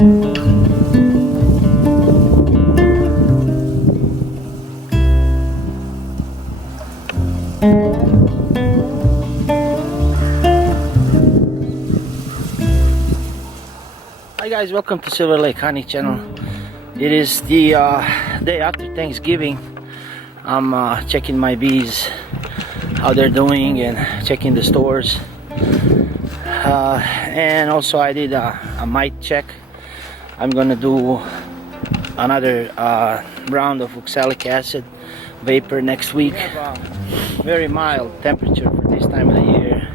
Hi guys, welcome to Silver Lake Honey channel. It is the day after Thanksgiving. I'm checking my bees, how they're doing, and checking the stores. And also I did a mite check. I'm gonna do another round of oxalic acid vapor next week. We have a very mild temperature for this time of the year.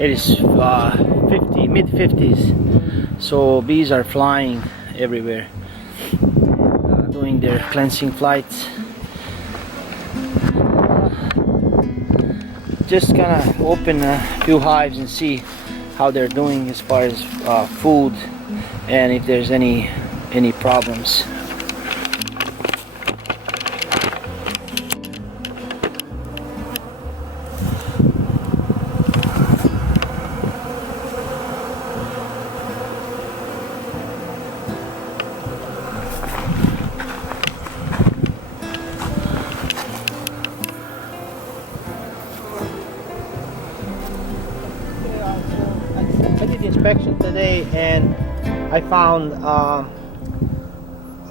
It is mid 50s, so bees are flying everywhere, doing their cleansing flights. Just gonna open a few hives and see how they're doing as far as food and if there's any problems. I did the inspection today and I found a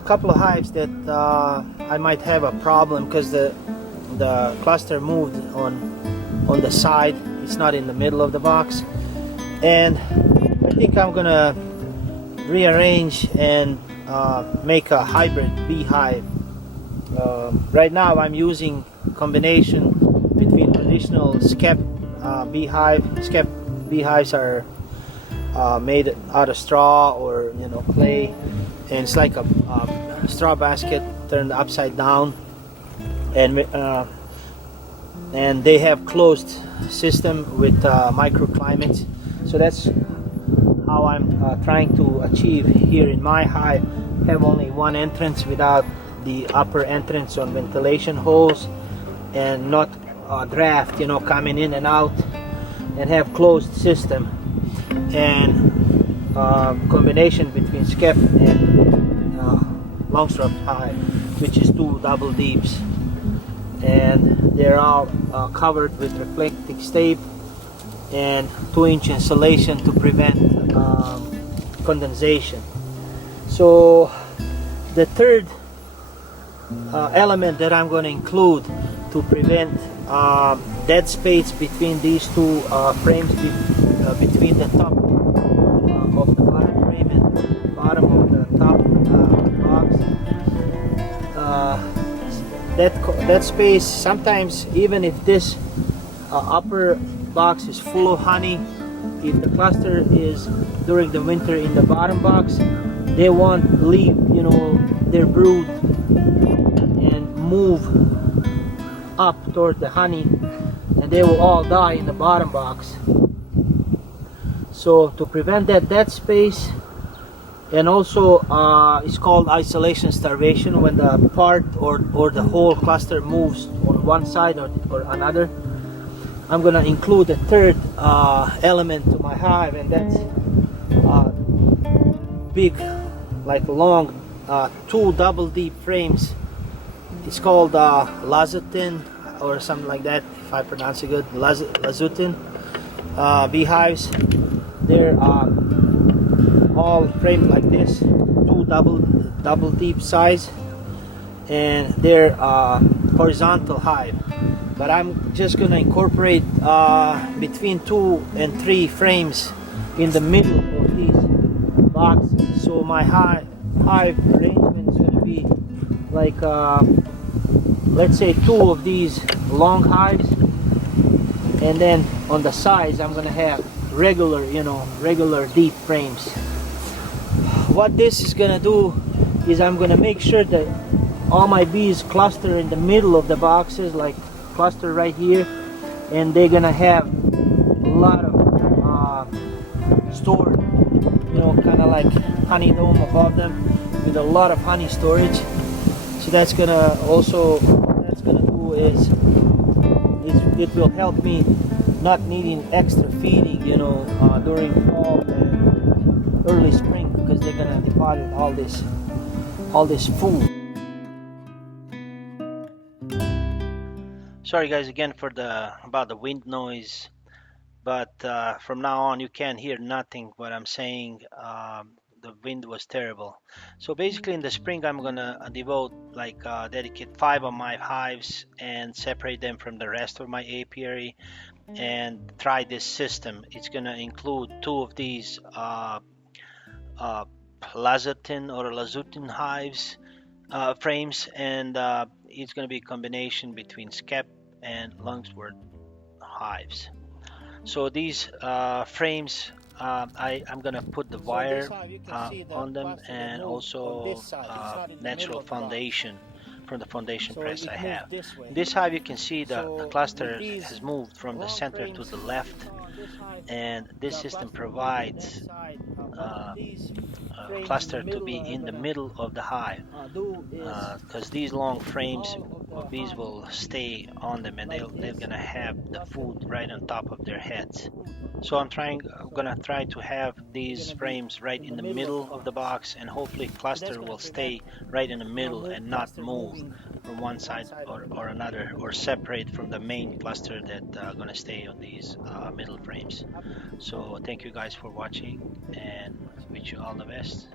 couple of hives that I might have a problem because the cluster moved on the side. It's not in the middle of the box, and I think I'm gonna rearrange and make a hybrid beehive. Right now I'm using combination between traditional skep beehive. Skep beehives are made out of straw or clay, and it's like a straw basket turned upside down, and they have closed system with microclimates. So that's how I'm trying to achieve here in my hive. Have only one entrance without the upper entrance on ventilation holes, and not draft coming in and out, and have closed system, and combination between skep and Langstroth hive, which is 2 double deeps, and they're all covered with reflective tape and 2-inch insulation to prevent condensation. So the third element that I'm going to include to prevent dead space between these two frames, between the top of the bottom frame and bottom of the top box. That space, sometimes even if this upper box is full of honey, if the cluster is during the winter in the bottom box, they won't leave their brood and move up toward the honey, and they will all die in the bottom box. So to prevent that dead space, and also it's called isolation starvation, when the part or the whole cluster moves on one side or another, I'm gonna include a third element to my hive, and that's big, like long 2 double deep frames. It's called lazutin or something like that, if I pronounce it good. Lazutin beehives. They're all framed like this, 2 double deep size, and they're horizontal hive. But I'm just gonna incorporate between 2 and 3 frames in the middle of these boxes. So my hive arrangement is gonna be like let's say 2 of these long hives, and then on the sides I'm gonna have regular deep frames. What this is gonna do is I'm gonna make sure that all my bees cluster in the middle of the boxes, like cluster right here, and they're gonna have a lot of stored, kind of like honey dome above them with a lot of honey storage. So that's gonna do is it will help me not needing extra feeding during fall and early spring, because they're gonna flooded all this food. Sorry guys again for about the wind noise, but from now on you can't hear nothing what I'm saying. The wind was terrible. So basically in the spring I'm gonna devote like dedicate 5 of my hives and separate them from the rest of my apiary and try this system. It's gonna include 2 of these uh, lazutin hives frames, and it's gonna be a combination between skep and Langstroth hives. So these frames, I'm gonna put the wire on them, and also natural foundation from the foundation press I have. In this hive you can see the cluster has moved from the center to the left, and this system provides cluster to be in the middle of the hive, because these long frames of bees will stay on them, and they're gonna have the food right on top of their heads. So I'm gonna try to have these frames right in the middle of the box, and hopefully cluster will stay right in the middle and not move from one side or another, or separate from the main cluster that gonna stay on these middle frames. So thank you guys for watching, and wish you all the best.